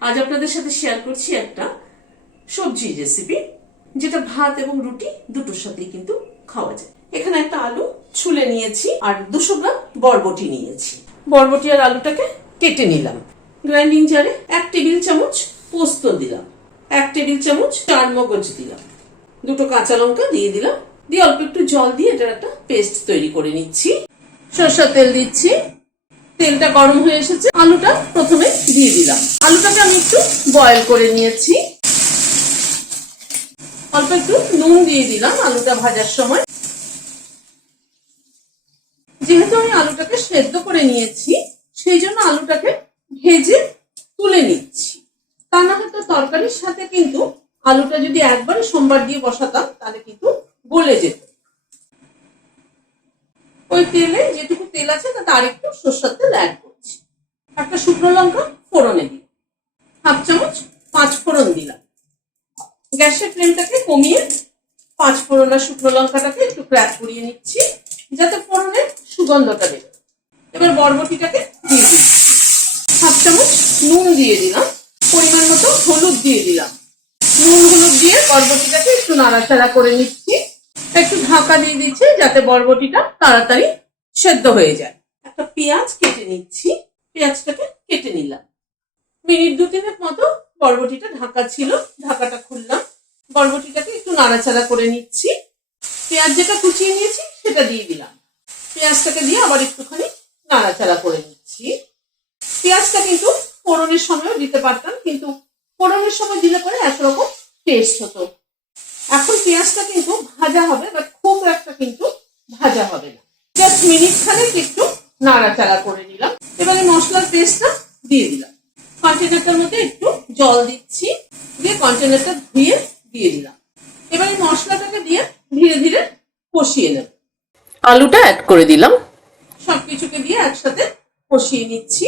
আজ আপনাদের সাথে শেয়ার করছি একটা সবজি রেসিপি, যেটা ভাত এবং রুটি দুটোর সাথেই কিন্তু খাওয়া যায়। এখানে একটা আলু ছুলে নিয়েছি আর 200 গ্রাম বরবটি নিয়েছি। বরবটি আর আলুটাকে কেটে নিলাম। গ্রাইন্ডিং জারে 1 টেবিল চামচ পোস্ত দিলাম, 1 টেবিল চামচ চারমগজ দিলাম, 2টো কাঁচা লঙ্কা দিয়ে দিলাম। দিয়ে অল্প একটু জল দিয়ে এটার একটা পেস্ট তৈরি করে নিচ্ছি। সরষের তেল দিচ্ছি। তেলটা গরম হয়ে এসেছে, আলুটা প্রথমে দিয়ে দিলাম। আলুটাকে আমি একটু বয়েল করে নিয়েছি। অল্প একটু নুন দিয়ে দিলাম আলুটা ভাজার সময়। যেহেতু আমি আলুটাকে সেদ্ধ করে নিয়েছি, সেই জন্য আলুটাকে ভেজে তুলে নিচ্ছি। তা না হয়তো তরকারির সাথে কিন্তু আলুটা যদি একবারে সোমবার দিয়ে বসাতাম তাহলে কিন্তু গলে যেত। ওই তেলে যেটুকু তেল আছে তাতে আরেকটু সরষের তেল অ্যাড করছি। একটা শুকনো লঙ্কা ফোড়নে দিই, 1/2 চামচ 5 ফোড়ন দিলাম। গ্যাসের ফ্লেমটাকে কমিয়ে 5 ফোড়ন আর শুকনো লঙ্কাটাকে একটু ক্র্যাক করিয়ে নিচ্ছি, যাতে ফোড়নের সুগন্ধটা বেরোয়। এবার বরবটিটাকে দিয়ে দিচ্ছি। 1/2 চামচ নুন দিয়ে দিলাম, পরিমাণ মতো হলুদ দিয়ে দিলাম। নুন হলুদ দিয়ে বরবটিটাকে একটু নাড়াচাড়া করে নিচ্ছি। একটু ঢাকা দিয়ে দিচ্ছি যাতে বরবটিটা তাড়াতাড়ি সেদ্ধ হয়ে যায়। একটা পেঁয়াজ কেটে নিচ্ছি, পেঁয়াজটাকে কেটে নিলাম। মিনিট 2-3 মতো বরবটিটা ঢাকা ছিল, ঢাকাটা খুললাম। বরবটিটাকে একটু নাড়াচাড়া করে নিচ্ছি। পেঁয়াজ যেটা কুচিয়ে নিয়েছি সেটা দিয়ে দিলাম। পেঁয়াজটাকে দিয়ে আবার একটুখানি নাড়াচাড়া করে নিচ্ছি। পেঁয়াজটা কিন্তু ফোড়নের সময়ও দিতে পারতাম, কিন্তু ফোড়নের সময় দিলে পরে একরকম টেস্ট হতো। এখন পেঁয়াজটা কিন্তু ভাজা হবে, বাট খুব একটা কিন্তু ভাজা হবে না। জাস্ট মিনিট খানেক একটু নাড়াচাড়া করে নিলাম। এবারে মশলার পেস্টটা দিয়ে দিলাম। কন্টেনারটার মধ্যে একটু জল দিচ্ছি, দিয়ে কন্টেনারটা ধুয়ে দিয়ে দিলাম। এবারে মশলাটাকে দিয়ে ধীরে ধীরে কষিয়ে নেব। আলুটা অ্যাড করে দিলাম, সবকিছুকে দিয়ে একসাথে কষিয়ে নিচ্ছি।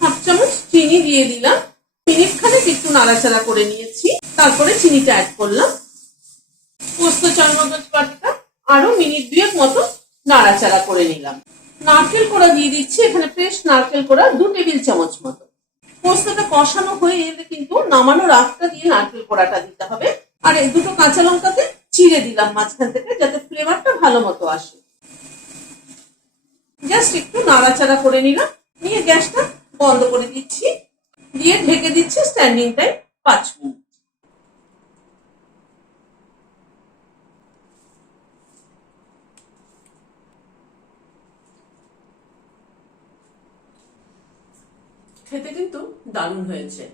1/2 চামচ চিনি দিয়ে দিলাম। মিনিট খানেক একটু নাড়াচাড়া করে নিয়েছি, তারপরে চিনিটা অ্যাড করলাম। পোস্ত চারমগজ বাটাটা আরো মিনিট 2 মতো নাড়াচাড়া করে নিলাম। নারকেল কোড়া দিয়ে দিচ্ছি, এখানে ফ্রেশ নারকেল কোড়া 2 টেবিল চামচ মতো। পোস্তটা কষানো হয়ে এলে কিন্তু নামানোর আগটা দিয়ে নারকেল কোড়াটা দিতে হবে। আর এই 2টো কাঁচা লঙ্কাতে চিড়ে দিলাম মাঝখান থেকে, যাতে ফ্লেভারটা ভালো মতো আসে। জাস্ট একটু নাড়াচাড়া করে নিলাম, নিয়ে গ্যাসটা বন্ধ করে দিচ্ছি, দিয়ে ঢেকে দিচ্ছি স্ট্যান্ডিং টাইম 5 মিনিট। খেতে কিন্তু দারুণ হয়েছে।